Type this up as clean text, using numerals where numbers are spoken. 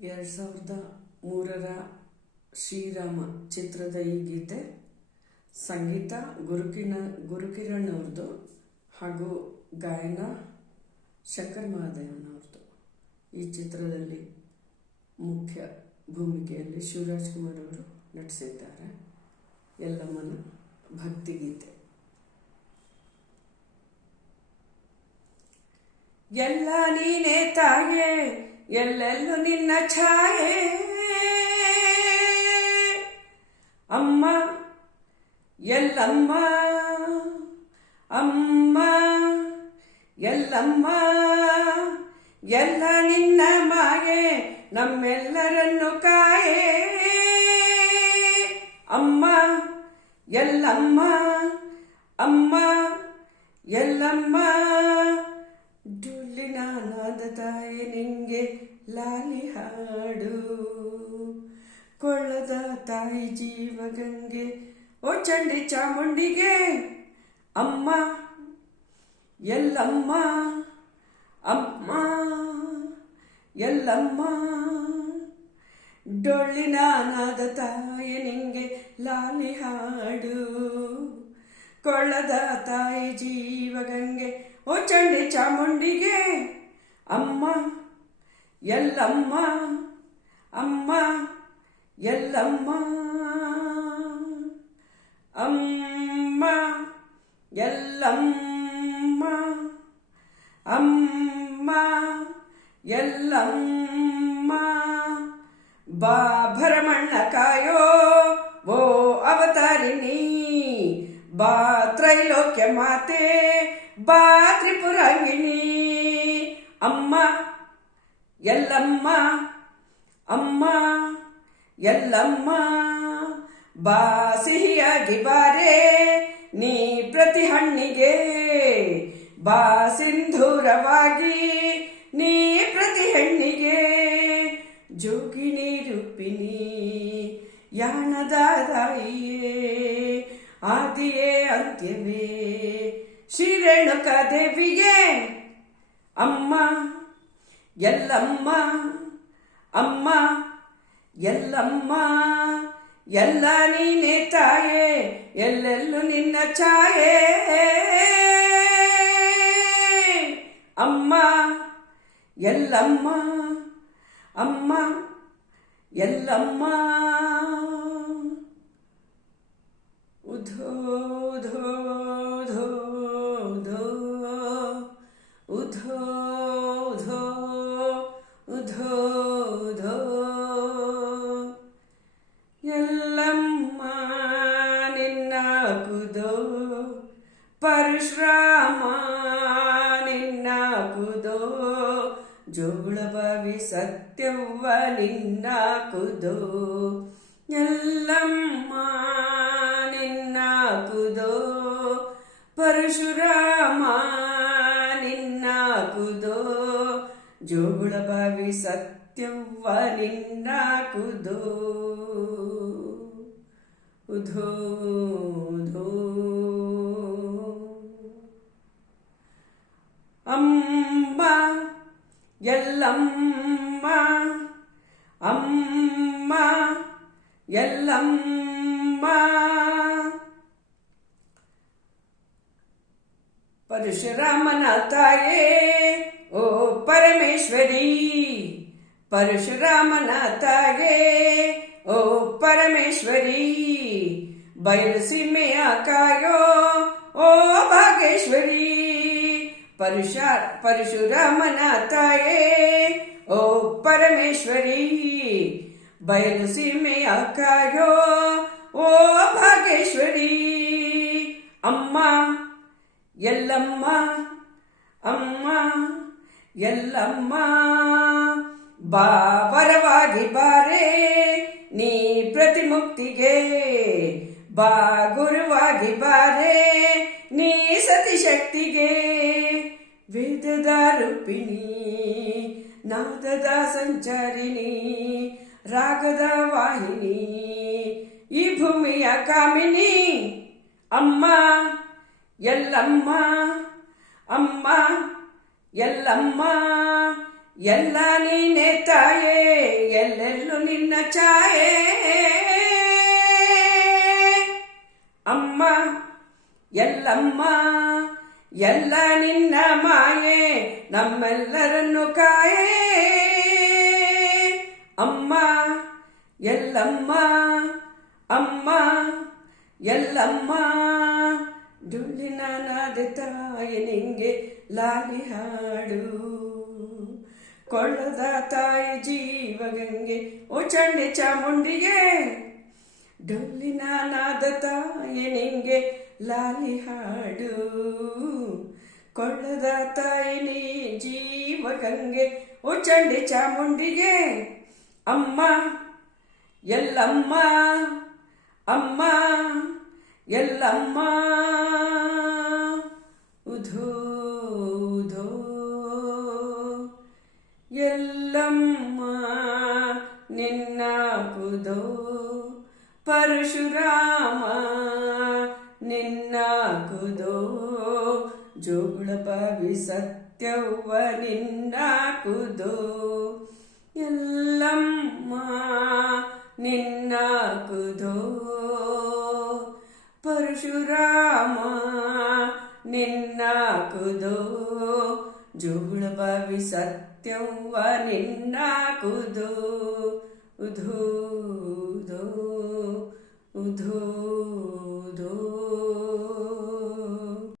2003ರ ಶ್ರೀರಾಮ ಚಿತ್ರದ ಈ ಗೀತೆ ಸಂಗೀತ ಗುರುಕಿರಣ್ ಅವ್ರದ್ದು ಹಾಗೂ ಗಾಯನ ಶಂಕರ್ ಮಹಾದೇವನವ್ರದ್ದು. ಈ ಚಿತ್ರದಲ್ಲಿ ಮುಖ್ಯ ಭೂಮಿಕೆಯಲ್ಲಿ ಶಿವರಾಜ್ ಕುಮಾರ್ ಅವರು ನಟಿಸಿದ್ದಾರೆ. ಎಲ್ಲಮ್ಮನ ಭಕ್ತಿಗೀತೆ. ಎಲ್ಲ ನೀನೇ ತಾಯೇ, ಎಲ್ಲೆಲ್ಲೂ ನಿನ್ನ ಛಾಯೆ, ಅಮ್ಮ ಎಲ್ಲಮ್ಮ, ಅಮ್ಮ ಎಲ್ಲಮ್ಮ, ಎಲ್ಲ ನಿನ್ನ ಮಾಯೆ ನಮ್ಮೆಲ್ಲರನ್ನು ಕಾಯೆ, ಅಮ್ಮ ಎಲ್ಲಮ್ಮ, ಅಮ್ಮ ಎಲ್ಲಮ್ಮ. ಡುಲ್ಲಿನ ನಾದ ತಾಯಿ ನಿಂಗೆ ಲಾಲಿ ಹಾಡು, ಕೊಳ್ಳದ ತಾಯಿ ಜೀವಗಂಗೆ ಓ ಚಂಡಿ ಚಾಮುಂಡಿಗೆ, ಅಮ್ಮ ಎಲ್ಲಮ್ಮ, ಅಮ್ಮ ಎಲ್ಲಮ್ಮ. ಡೊಳ್ಳಿನ ನಾದ ತಾಯಿ ನಿಂಗೆ ಲಾಲಿ ಹಾಡು, ಕೊಳ್ಳದ ತಾಯಿ ಜೀವಗಂಗೆ ಓ ಚಂಡಿ ಚಾಮುಂಡಿಗೆ, ಅಮ್ಮ ಎಲ್ಲಮ್ಮ, ಅಮ್ಮ ಎಲ್ಲಮ್ಮ. ಅಮ್ಮ ಎಲ್ಲಮ್ಮ, ಅಮ್ಮ ಎಲ್ಲಮ್ಮ. ಬಾ ಭರಮಣ್ಣ ಕಾಯೋ ಓ ಅವತಾರಿಣಿ, ಬಾ ತ್ರೈಲೋಕ್ಯ ಮಾತೆ, ಬಾ ತ್ರಿಪುರಾಂಗಿಣಿ, ಅಮ್ಮ ಎಲ್ಲಮ್ಮ, ಅಮ್ಮ ಎಲ್ಲಮ್ಮ. ಬಾ ಸಿಹಿಯಾಗಿ ಬಾರೆ ನೀ ಪ್ರತಿ ಹಣ್ಣಿಗೆ, ಬಾ ಸಿಂಧೂರವಾಗಿ ನೀ ಪ್ರತಿ ಹೆಣ್ಣಿಗೆ, ಜೋಗಿನಿ ರೂಪಿಣಿ ಯಾಣದ ತಾಯಿಯೇ, ಆದಿಯೇ ಅಂತ್ಯವೇ ಶ್ರೀ ರೇಣುಕಾ ದೇವಿಗೆ, ಅಮ್ಮ ಎಲ್ಲಮ್ಮ, ಅಮ್ಮ ಎಲ್ಲಮ್ಮ. ಎಲ್ಲ ನೀನೇ ತಾಯೇ, ಎಲ್ಲೆಲ್ಲೂ ನಿನ್ನ ಛಾಯೆ, ಅಮ್ಮ ಎಲ್ಲಮ್ಮ, ಅಮ್ಮ ಎಲ್ಲಮ್ಮ. ಉಧೋ ಧೋ ಧೋ ಧೋ, ಉಧೋ ಧೋ ಉಧೋ ಧೋ. ಎಲ್ಲಮ್ಮ ನಿನ್ನ ಕುದೋ, ಪರಶುರಾಮ ನಿನ್ನ ಕುದೋ, ಜೋಳಬಾವಿ ಸತ್ಯವ್ವ ನಿನ್ನ ಕುದೋ, ಎಲ್ಲಮ್ಮ ನಿನ್ನ ಕುದೋ, ಪರಶುರಾಮ ನಿನ್ನ ಕುದೋ, ಜೋಗುಳಬಾವಿ ಸತ್ಯವ್ವ ನಿನ್ನ ಕುದೋ, ಉಧೋ ಧೋ. ಅಮ್ಮ ಎಲ್ಲಮ್ಮ, ಅಮ್ಮ ಎಲ್ಲಮ್ಮ. ಪರಶುರಾಮನ ತಾಯೇ ಓ ಪರಮೇಶ್ವರಿ, ಪರಶುರಾಮನ ತಾಯೇ ಓ ಪರಮೇಶ್ವರಿ, ಬಯಲು ಸೀಮೆಯ ಕಾಯೋ ಓ ಭಾಗೇಶ್ವರಿ, ಪರಶುರಾಮನ ತಾಯೇ ಓ ಪರಮೇಶ್ವರಿ, ಬಯಲು ಸೀಮೆಯ ಕಾಯೋ ಓ ಭಾಗೇಶ್ವರಿ, ಅಮ್ಮ ಎಲ್ಲಮ್ಮ, ಅಮ್ಮ ಎಲ್ಲಮ್ಮ. ಬಾ ವರವಾಗಿ ಬಾರೆ ನೀ ಪ್ರತಿಮುಕ್ತಿಗೆ, ಬಾ ಗುರುವಾಗಿ ಬಾರೆ ನೀ ಸತಿಶಕ್ತಿಗೆ, ವೇದದ ರೂಪಿಣಿ ನಾದದ ಸಂಚಾರಿಣಿ, ರಾಗದ ವಾಹಿನಿ ಈ ಭೂಮಿಯ ಕಾಮಿನಿ, ಅಮ್ಮ ಎಲ್ಲಮ್ಮ, ಅಮ್ಮ ಎಲ್ಲಮ್ಮ ಎಲ್ಲ ನೀನೆ ತಾಯೇ, ಎಲ್ಲೆಲ್ಲೂ ನಿನ್ನ ಛಾಯೆ. ಅಮ್ಮ ಎಲ್ಲಮ್ಮ ಎಲ್ಲ ನಿನ್ನ ಮಾಯೆ, ನಮ್ಮೆಲ್ಲರನ್ನು ಕಾಯೇ. ಅಮ್ಮ ಎಲ್ಲಮ್ಮ, ಅಮ್ಮ ಎಲ್ಲಮ್ಮ, ಡುಳ್ಳಿನ ನಾದೆ ತಾಯಿ ನಿಂಗೆ ಲಾಲಿ ಹಾಡು. ಕೊಳ್ಳದ ತಾಯಿ ಜೀವಗಂಗೆ, ಓ ಚಂಡಿ ಚಾಮುಂಡಿಗೆ, ಡೊಳ್ಳಿನ ನಾದ ತಾಯಿ ನಿಂಗೆ ಲಾಲಿ ಹಾಡು. ಕೊಳ್ಳದ ತಾಯಿ ನೀ ಜೀವಗಂಗೆ, ಓ ಚಂಡಿ ಚಾಮುಂಡಿಗೆ. ಅಮ್ಮ ಎಲ್ಲಮ್ಮ, ಅಮ್ಮ ಎಲ್ಲಮ್ಮ, ಉಧೋ ಉಧೋ ಎಲ್ಲಮ್ಮ ನಿನ್ನ ಕುದೋ. ಪರಶುರಾಮ ನಿನ್ನ ಕುದೋ, ಜೋಗುಳ ಬಾವಿ ಸತ್ಯವ್ವ ನಿನ್ನ ಕುದೋ. ಎಲ್ಲಮ್ಮ ನಿನ್ನ ಕುದೋ, ಪರಶುರಾಮ ನಿನ್ನ ಕುದೋ, ಜೋಗುಳ ಬಾವಿ ಸತ್ಯವ್ವ ನಿನ್ನ ಕುದೋ. ಉಧೋ ಉಧೋ ಉಧೋ ಉಧೋ.